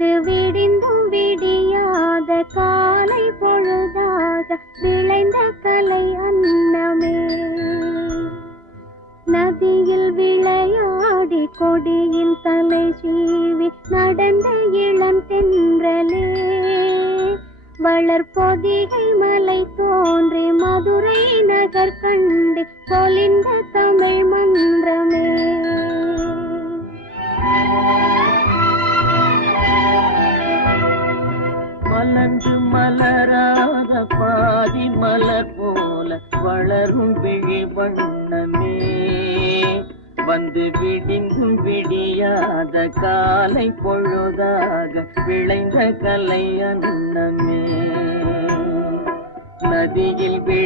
வந்து விடிந்தும் விடியாத காலை பொழுதாக விளைந்த கலை அன்னமே. நதியில் விளையாடி கொடியின் தலை சீவி நடந்த இளம் தென்றலே. வளர்பொதிகை மலை தோன்றி மதுரை நகர் கண்டு பொலிந்த தமிழ் மன்றமே. மலர்ந்து மலராத பாதி மலர் போல வளரும் விழி வண்ணமே. வந்து விடிந்தும் விடியாத காலை பொழுதாக விளைந்த கலை அன்னமே. நதியில்